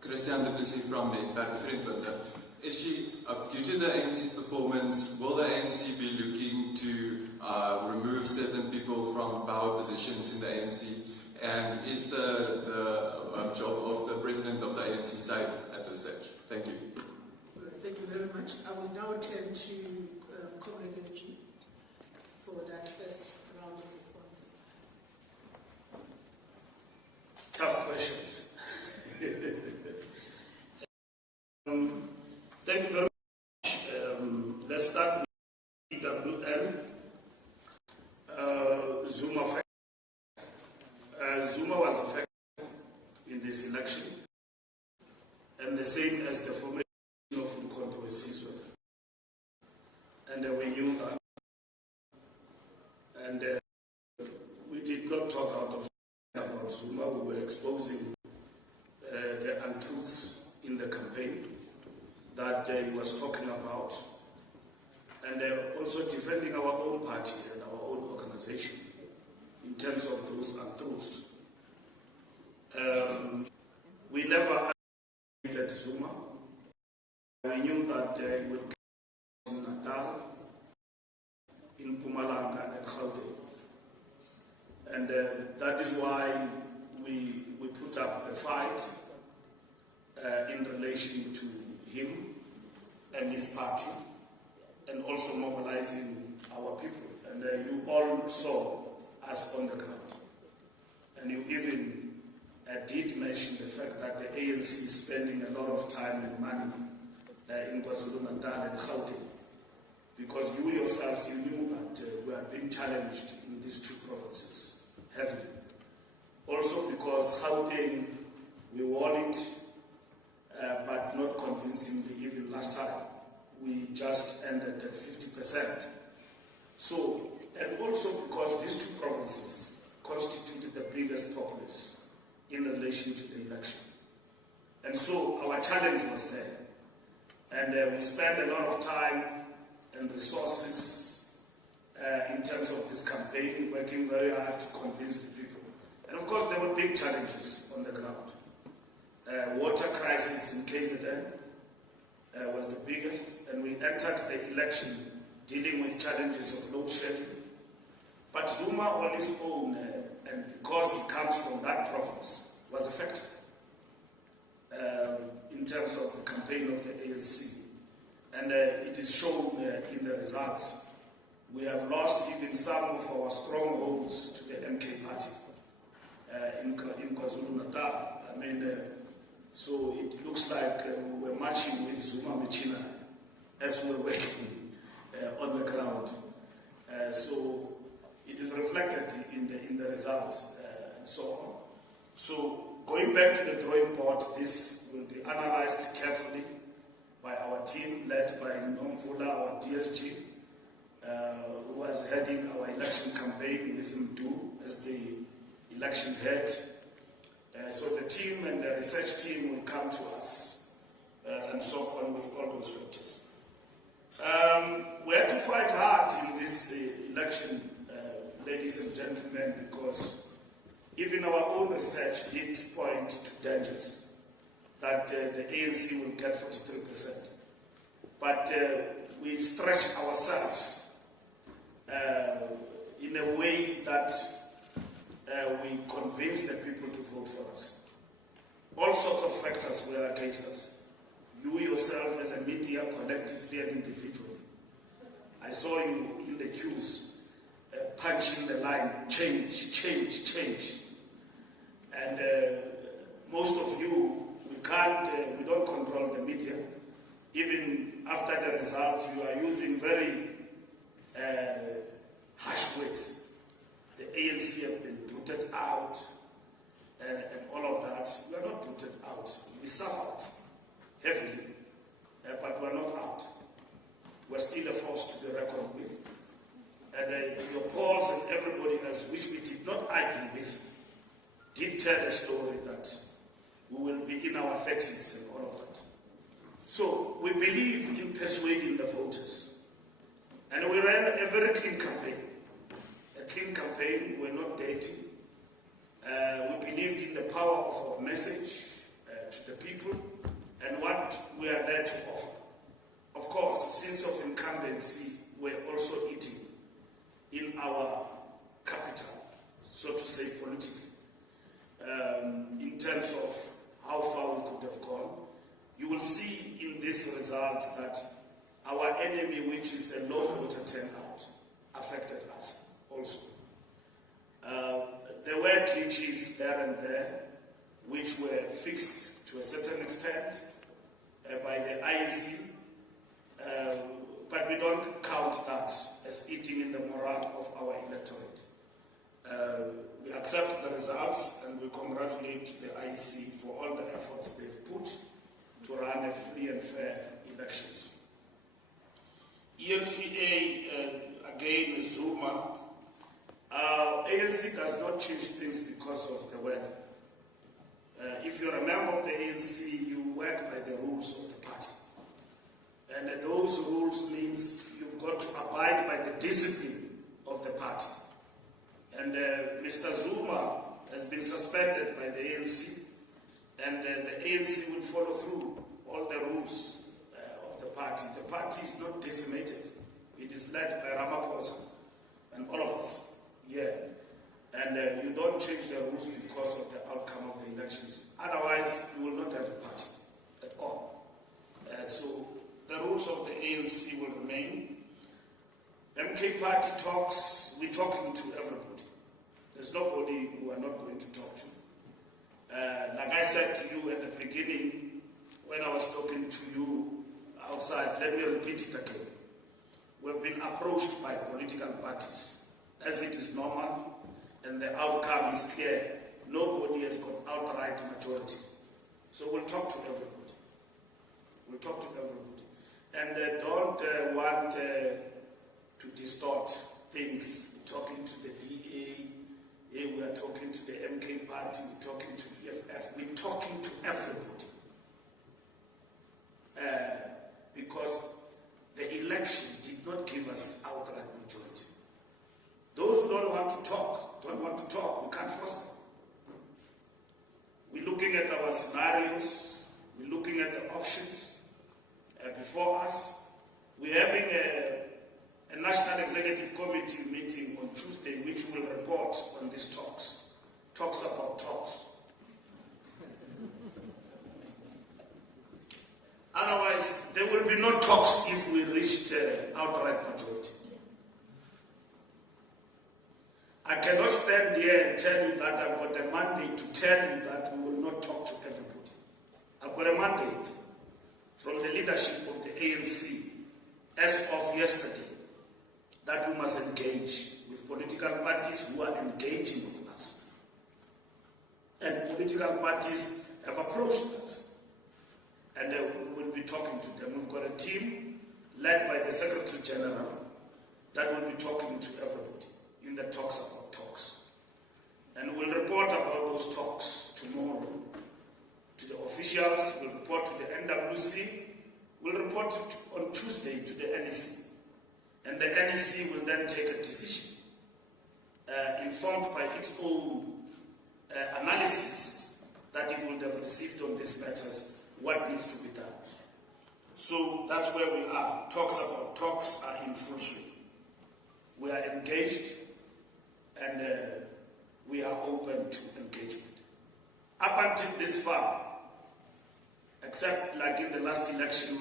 Christian de Plessis from Netwerk 23. Due to the ANC's performance, will the ANC be looking to remove certain people from power positions in the ANC? And is the job of the president of the ANC safe at this stage? Thank you. Thank you very much. I will now turn to Comrade SG for that first round of responses. Tough questions. Thank you very much. Let's start with EWN. Zuma was affected in this election, and the same as the formation of Mkhonto Wesizwe. And we knew that. And we did not talk out of about Zuma. We were exposing the untruths in the campaign that he was talking about, and also defending our own party and our own organization in terms of those untruths. We never hated Zuma. We knew that he would come from Natal, in Mpumalanga and Gauteng. And that is why we put up a fight in relation to him and his party, and also mobilizing our people. And you all saw us on the ground. And you even did mention the fact that the ANC is spending a lot of time and money in KwaZulu-Natal and Gauteng, because you yourselves, you knew that we are being challenged in these two provinces heavily. Also because Gauteng, we won it, but not convincingly even last time. We just ended at 50%. So, and also because these two provinces constituted the biggest populace in relation to the election. And so our challenge was there. And we spent a lot of time and resources in terms of this campaign, working very hard to convince the people. And of course, there were big challenges on the ground. Water crisis in KZN was the biggest, and we entered the election dealing with challenges of load shedding. But Zuma on his own, and because he comes from that province, was affected in terms of the campaign of the ANC. And it is shown in the results. We have lost even some of our strongholds to the MK party in KwaZulu-Natal. I mean, so it looks like we were marching with Zuma Machina as we were working on the ground. So it is reflected in the results and so on. So going back to the drawing board, this will be analyzed carefully by our team led by Mbalula, our DSG, who was heading our election campaign with Mdu as the election head. So the team and the research team will come to us and so on with all those factors. We had to fight hard in this election, ladies and gentlemen, because even our own research did point to dangers that the ANC will get 43%. But we stretched ourselves in a way that we convinced the people to vote for us. All sorts of factors were against us. You yourself as a media, collectively and individually. I saw you in the queues punching the line, change, change, change. And most of you, we don't control the media. Even after the results, you are using very harsh words. The ANC have been booted out and all of that. We are not booted out. We suffered heavily, but we are not out. We are still a force to be reckoned with. And your polls and everybody else, which we did not argue with, did tell a story that we will be in our 30s and all of that. So we believe in persuading the voters. And we ran a very clean campaign. A clean campaign, we're not dating. We believed in the power of our message, to the people and what we are there to offer. Of course, a sense of incumbency we're also eating in our capital, so to say, politically, in terms of how far we could have gone. You will see in this result that our enemy, which is a low voter turnout, affected us also. There were glitches there and there, which were fixed to a certain extent by the IEC, but we don't count that as eating in the morale of our electorate. We accept the results and we congratulate the IEC for all the efforts they've put to run a free and fair elections. ENCA, again, Zuma. ANC does not change things because of the weather. If you're a member of the ANC, you work by the rules of the party. And those rules means you've got to abide by the discipline of the party. And Mr. Zuma has been suspended by the ANC, and the ANC will follow through all the rules of the party. The party is not decimated. It is led by Ramaphosa and all of us here. And you don't change the rules because of the outcome of the elections. Otherwise, you will not have a party at all. So the rules of the ANC will remain. MK party talks, we're talking to everybody. There's nobody who are not going to talk to. Like I said to you at the beginning, when I was talking to you outside, let me repeat it again. We've been approached by political parties, as it is normal, and the outcome is clear. Nobody has got outright majority. So we'll talk to everybody. We'll talk to everybody. And don't want to distort things. We're talking to the DA, we are talking to the MK party, we're talking to EFF, we're talking to everybody. Because the election did not give us outright majority. Those who don't want to talk, we can't force them. We're looking at our scenarios, we're looking at the options before us. We're having a National Executive Committee meeting on Tuesday, which will report on these talks about talks. Otherwise, there will be no talks if we reached outright majority. I cannot stand here and tell you that I've got a mandate to tell you that we will not talk to everybody. I've got a mandate from the leadership of the ANC as of yesterday that we must engage with political parties who are engaging with us. And political parties have approached us. And we will be talking to them. We've got a team led by the Secretary General that will be talking to everybody in the talks about talks. And we'll report about those talks tomorrow to the officials, we'll report to the NWC, we'll report on Tuesday to the NEC. And the NEC will then take a decision informed by its own analysis that it will have received on these matters, what needs to be done. So that's where we are. Talks about talks are in full swing. We are engaged and we are open to engagement. Up until this far, except like in the last election,